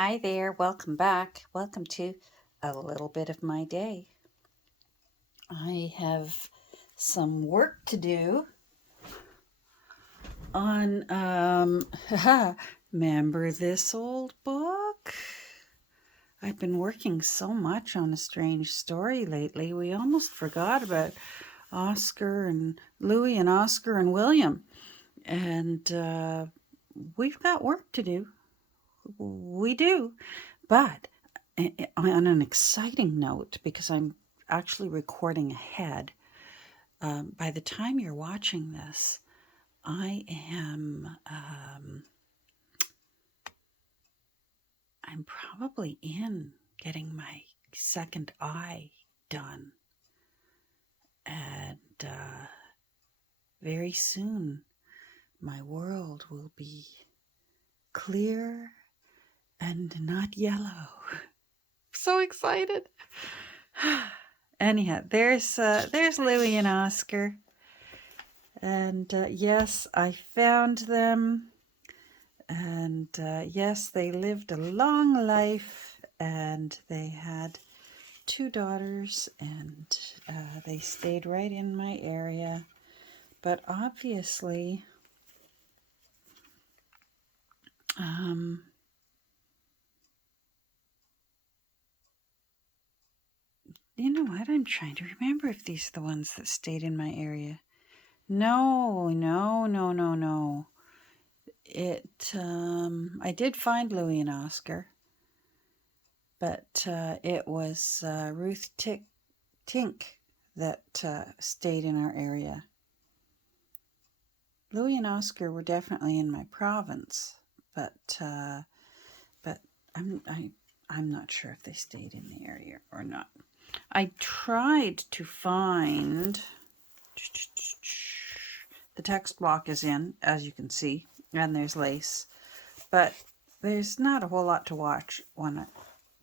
Hi there, welcome back. Welcome to a little bit of my day. I have some work to do on, remember this old book? I've been working so much on A Strange Story lately, we almost forgot about Oscar and Louie and Oscar and William. And we've got work to do. We do. But on an exciting note, because I'm actually recording ahead, by the time you're watching this, I am I'm probably in getting my second eye done, and very soon my world will be clear and not yellow. So excited. Anyhow, there's Louie and Oscar, and yes, I found them, and yes, they lived a long life, and they had 2 daughters, and they stayed right in my area. But obviously, you know what? I'm trying to remember if these are the ones that stayed in my area. No. I did find Louie and Oscar, but it was Ruth Tink that stayed in our area. Louie and Oscar were definitely in my province, but I'm not sure if they stayed in the area or not. I tried to find. The text block is in, as you can see, and there's lace, but there's not a whole lot to watch when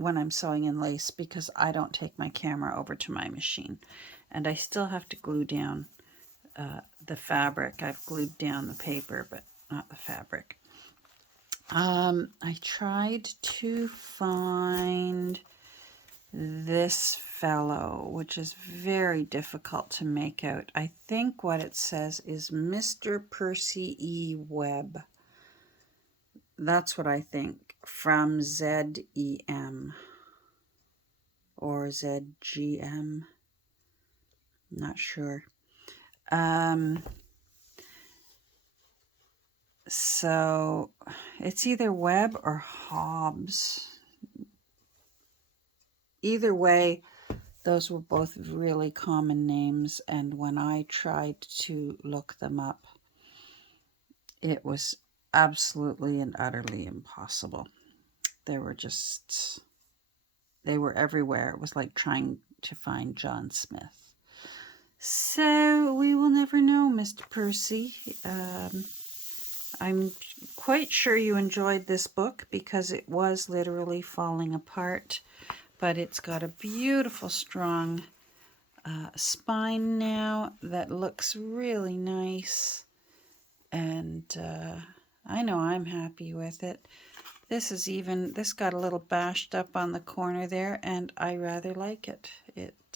I'm sewing in lace, because I don't take my camera over to my machine, and I still have to glue down the fabric. I've glued down the paper, but not the fabric. I tried to find this fellow, which is very difficult to make out. I think what it says is Mr. Percy E. Webb. That's what I think, from ZEM or ZGM. Not sure. So it's either Webb or Hobbs. Either way, those were both really common names, and when I tried to look them up, it was absolutely and utterly impossible. They were everywhere. It was like trying to find John Smith. So we will never know, Mr. Percy. I'm quite sure you enjoyed this book, because it was literally falling apart, but it's got a beautiful, strong spine now that looks really nice, and I know I'm happy with it. This got a little bashed up on the corner there, and I rather like it.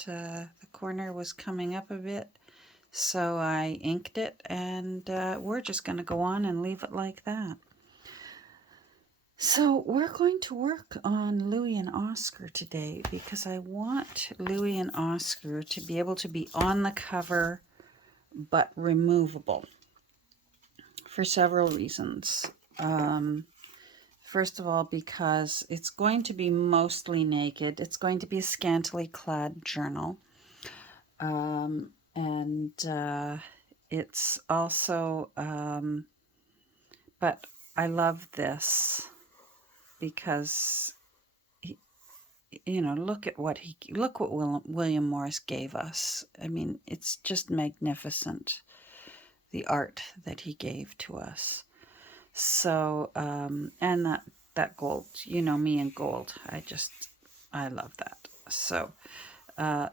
The corner was coming up a bit, so I inked it, and we're just going to go on and leave it like that. So we're going to work on Louie and Oscar today, because I want Louie and Oscar to be able to be on the cover but removable for several reasons. First of all, because it's going to be mostly naked. It's going to be a scantily clad journal. And it's also, but I love this because, look what William Morris gave us. I mean, it's just magnificent, the art that he gave to us. So, and that gold, me and gold, I love that. So, I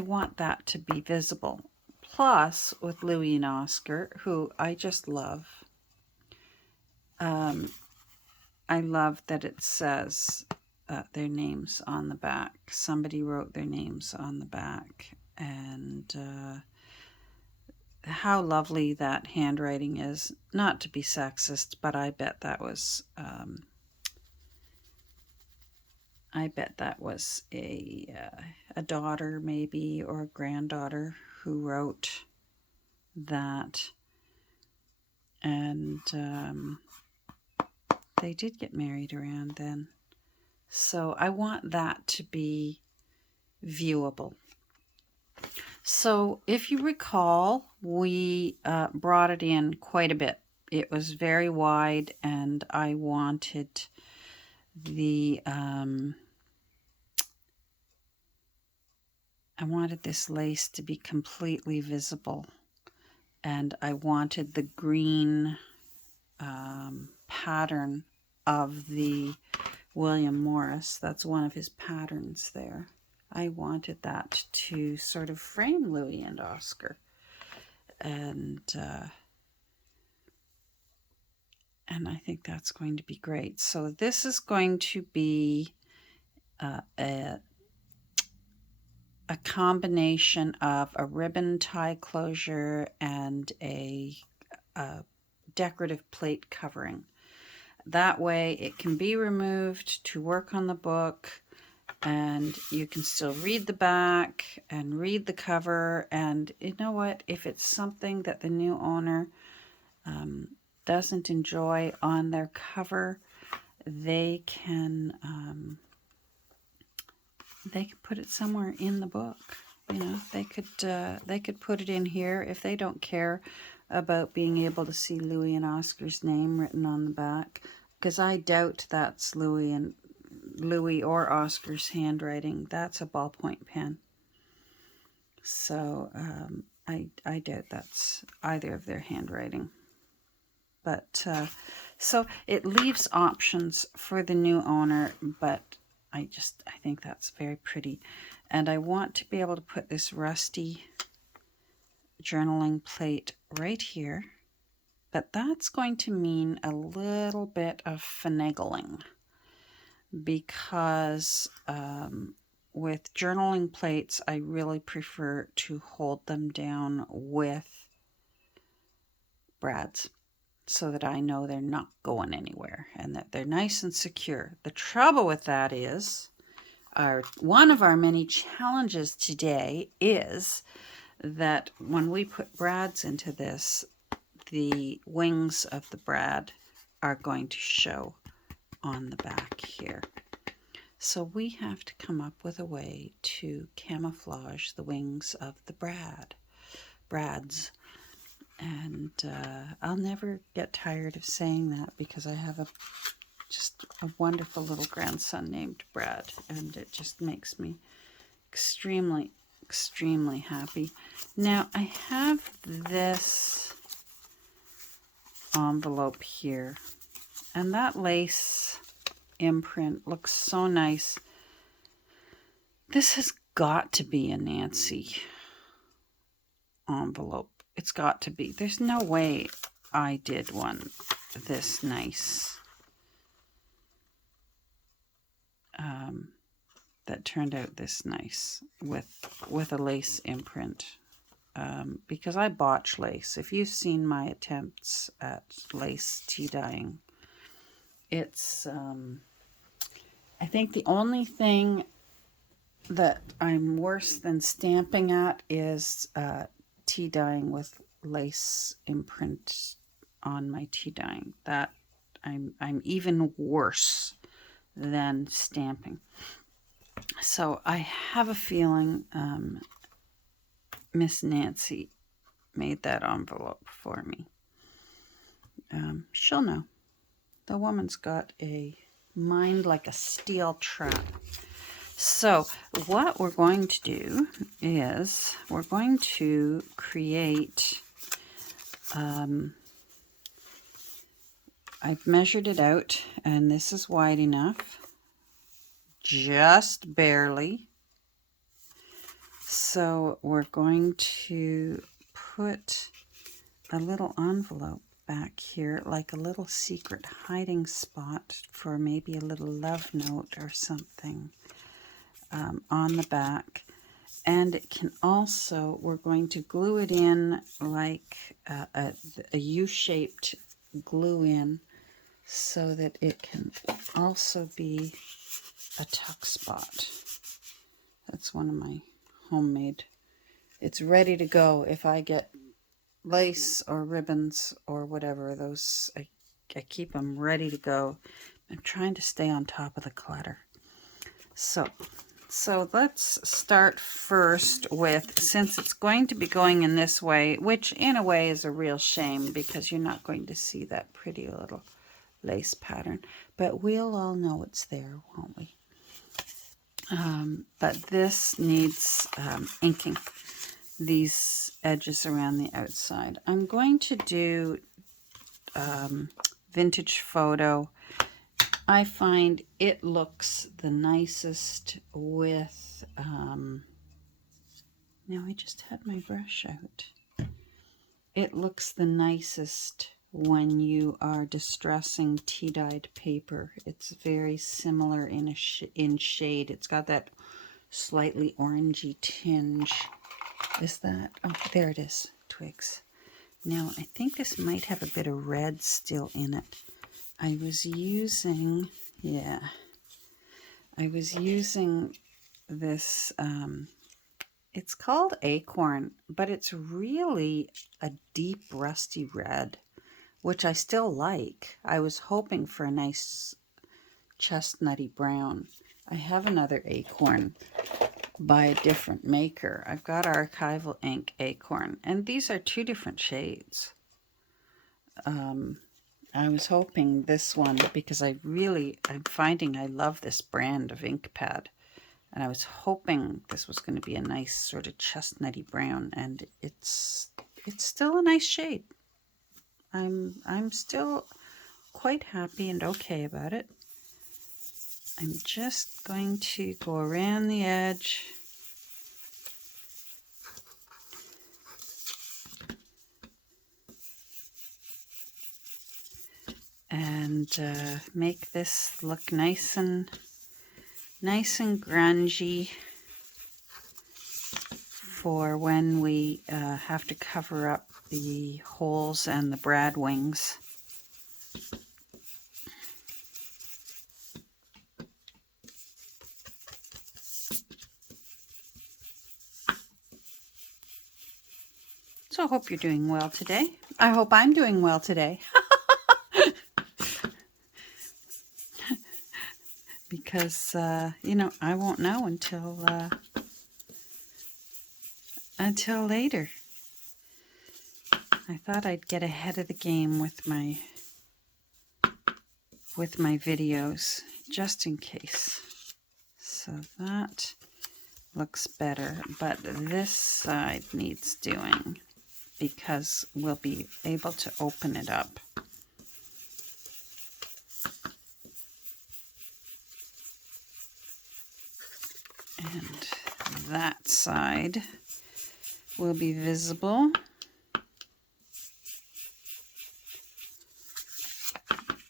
want that to be visible. Plus, with Louie and Oscar, who I just love, I love that it says their names on the back. Somebody wrote their names on the back. And how lovely that handwriting is. Not to be sexist, but I bet that was a daughter maybe, or a granddaughter who wrote that. And they did get married around then. So I want that to be viewable. So if you recall, we brought it in quite a bit. It was very wide, and I wanted the I wanted this lace to be completely visible, and I wanted the green pattern of the William Morris. That's one of his patterns there. I wanted that to sort of frame Louie and Oscar, and I think that's going to be great. So this is going to be a combination of a ribbon tie closure and a decorative plate covering. That way it can be removed to work on the book, and you can still read the back and read the cover. And you know what? If it's something that the new owner doesn't enjoy on their cover, they can put it somewhere in the book. You know, they could put it in here if they don't care about being able to see Louie and Oscar's name written on the back, because I doubt that's Louie or Oscar's handwriting. That's a ballpoint pen. So I doubt that's either of their handwriting. But so it leaves options for the new owner, but I think that's very pretty. And I want to be able to put this rusty journaling plate right here, but that's going to mean a little bit of finagling, because with journaling plates, I really prefer to hold them down with brads, so that I know they're not going anywhere and that they're nice and secure. The trouble with that is, one of our many challenges today is that when we put brads into this, the wings of the brad are going to show on the back here. So we have to come up with a way to camouflage the wings of the brads. And I'll never get tired of saying that, because I have just a wonderful little grandson named Brad, and it just makes me extremely, extremely happy. Now I have this envelope here, and that lace imprint looks so nice. This has got to be a Nancy envelope. It's got to be. There's no way I did one this nice that turned out this nice with a lace imprint, because I botch lace. If you've seen my attempts at lace tea dyeing, it's I think the only thing that I'm worse than stamping at is tea dyeing with lace imprint on my tea dyeing. That I'm even worse than stamping. So I have a feeling Miss Nancy made that envelope for me. She'll know. The woman's got a mind like a steel trap. So what we're going to do is we're going to create, I've measured it out, and this is wide enough, just barely. So we're going to put a little envelope back here like a little secret hiding spot for maybe a little love note or something on the back. And it can also, we're going to glue it in like a U-shaped glue in so that it can also be a tuck spot. That's one of my homemade. It's ready to go if I get lace or ribbons or whatever. Those, I keep them ready to go. I'm trying to stay on top of the clutter. So let's start first with, since it's going to be going in this way, which in a way is a real shame because you're not going to see that pretty little lace pattern, but we'll all know it's there, won't we? But this needs inking these edges around the outside. I'm going to do vintage photo. I find it looks the nicest with, now I just had my brush out. It looks the nicest when you are distressing tea-dyed paper. It's very similar in shade. It's got that slightly orangey tinge. Is that? Oh, there it is. Twigs. Now, I think this might have a bit of red still in it. I was using, yeah, I was using this, it's called Acorn, but it's really a deep rusty red, which I still like. I was hoping for a nice chestnutty brown. I have another Acorn by a different maker. I've got Archival Ink Acorn, and these are two different shades. I was hoping this one, because I'm finding I love this brand of ink pad, and I was hoping this was going to be a nice sort of chestnutty brown, and it's still a nice shade. I'm still quite happy and okay about it. I'm just going to go around the edge and make this look nice and grungy for when we have to cover up the holes and the brad wings. So I hope you're doing well today. I hope I'm doing well today. Because, you know, I won't know until later. I thought I'd get ahead of the game with my videos, just in case. So that looks better, but this side needs doing because we'll be able to open it up. And that side will be visible.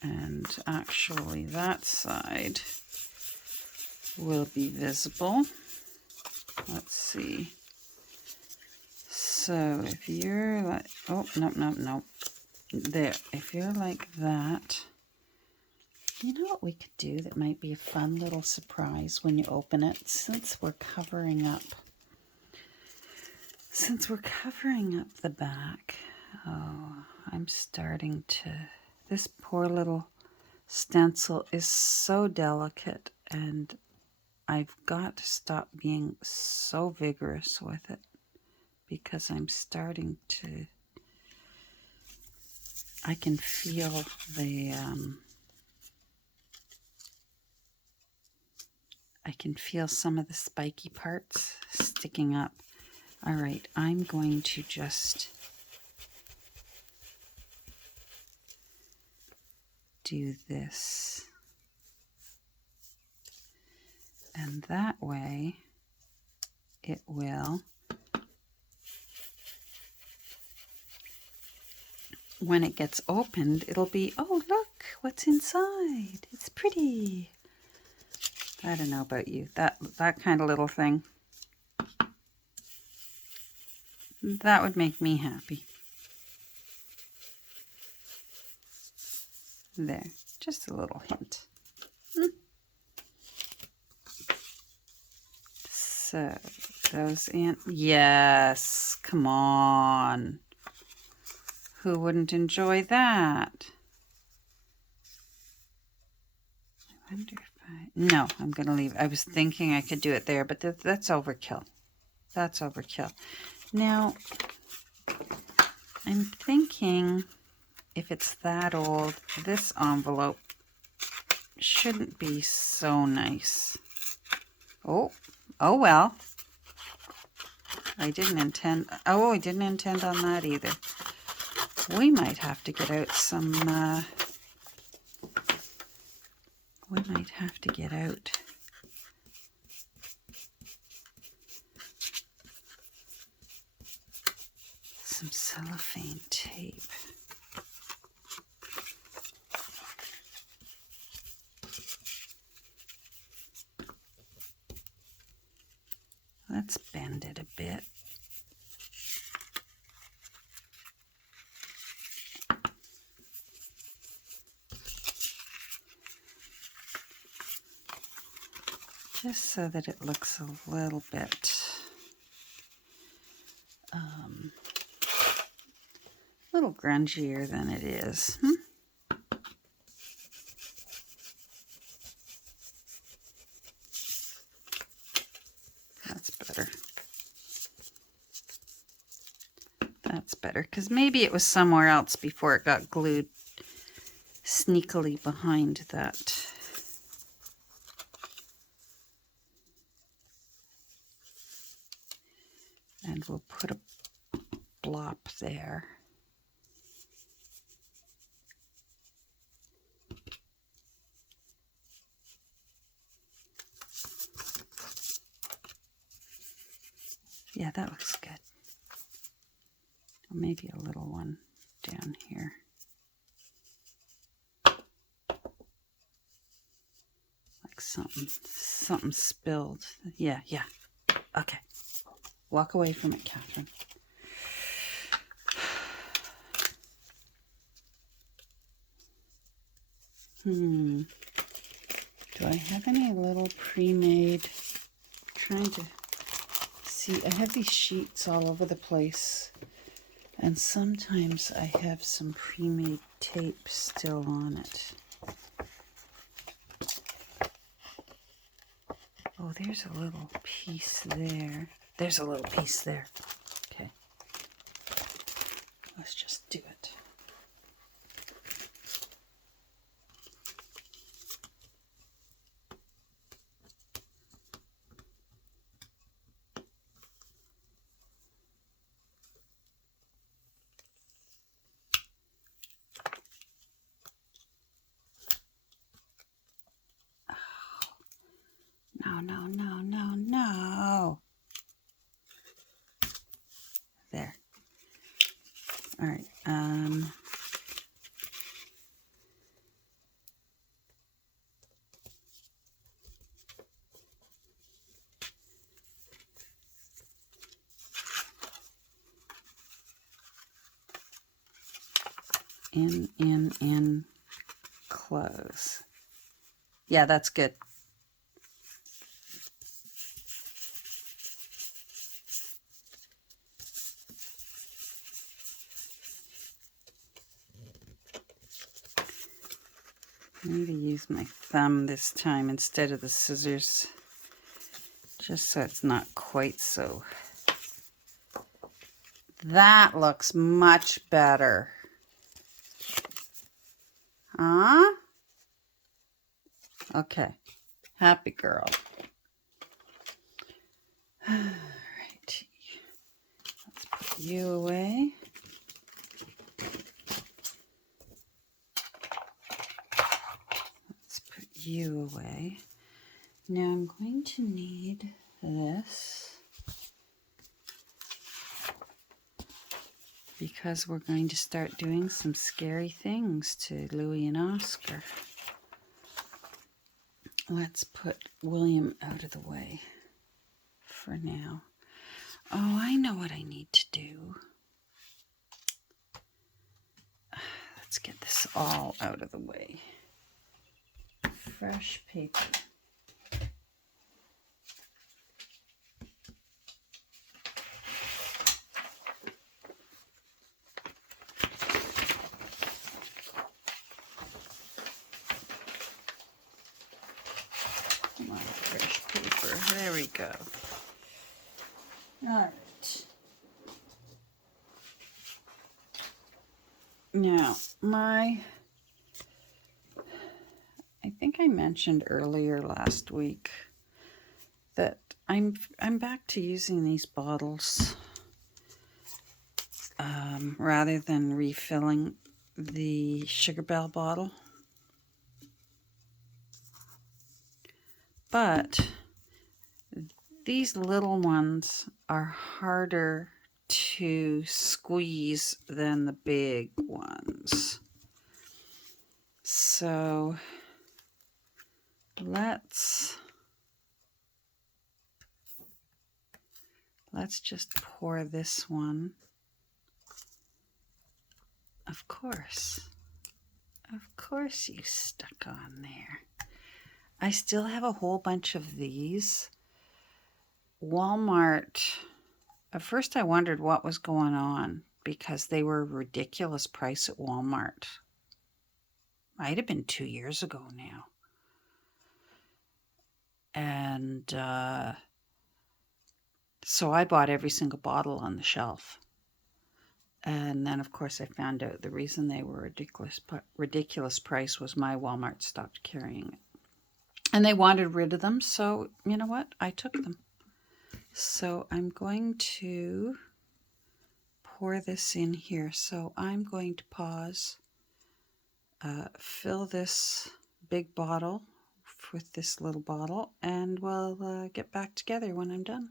And actually that side will be visible. Let's see. So if you're like, oh, no. There, if you're like that, you know what we could do that might be a fun little surprise when you open it, since we're covering up the back. Oh, I'm starting to, this poor little stencil is so delicate, and I've got to stop being so vigorous with it because I'm starting to, I can feel the, I can feel some of the spiky parts sticking up. All right, I'm going to just do this. And that way it will when it gets opened, it'll be, oh, look what's inside. It's pretty. I don't know about you. That kind of little thing. That would make me happy. There, just a little hint. So, those yes, come on. Who wouldn't enjoy that? I wonder if no, I'm going to leave. I was thinking I could do it there, but that's overkill. That's overkill. Now, I'm thinking if it's that old, this envelope shouldn't be so nice. Oh well. I didn't intend on that either. We might have to get out some, some cellophane tape. Let's bend it a bit. Just so that it looks a little bit grungier than it is. That's better. That's better, because maybe it was somewhere else before it got glued sneakily behind that. And we'll put a blop there. Yeah, that looks good. Or maybe a little one down here. Like something spilled. Yeah. Okay. Walk away from it, Catherine. Do I have any little pre-made? Trying to see. I have these sheets all over the place. And sometimes I have some pre-made tape still on it. Oh, there's a little piece there. There's a little piece there. Okay. Let's just do it. No. There. All right. In, close. Yeah, that's good. I need to use my thumb this time instead of the scissors, just so it's not quite so. That looks much better. Huh? Okay. Happy girl. All right. Let's put you away. You away. Now I'm going to need this. because we're going to start doing some scary things to Louie and Oscar. Let's put William out of the way for now. Oh, I know what I need to do. Let's get this all out of the way. Fresh paper. Come on, fresh paper. There we go. All right. Now, I think I mentioned earlier last week that I'm back to using these bottles rather than refilling the Sugar Bell bottle. But these little ones are harder to squeeze than the big ones. So let's just pour this one. Of course you stuck on there. I still have a whole bunch of these. Walmart, at first I wondered what was going on because they were a ridiculous price at Walmart. Might have been 2 years ago now. And so I bought every single bottle on the shelf. And then, of course, I found out the reason they were ridiculous price was my Walmart stopped carrying it. And they wanted rid of them, so you know what? I took them. So I'm going to pour this in here. So I'm going to pause, fill this big bottle with this little bottle, and we'll get back together when I'm done.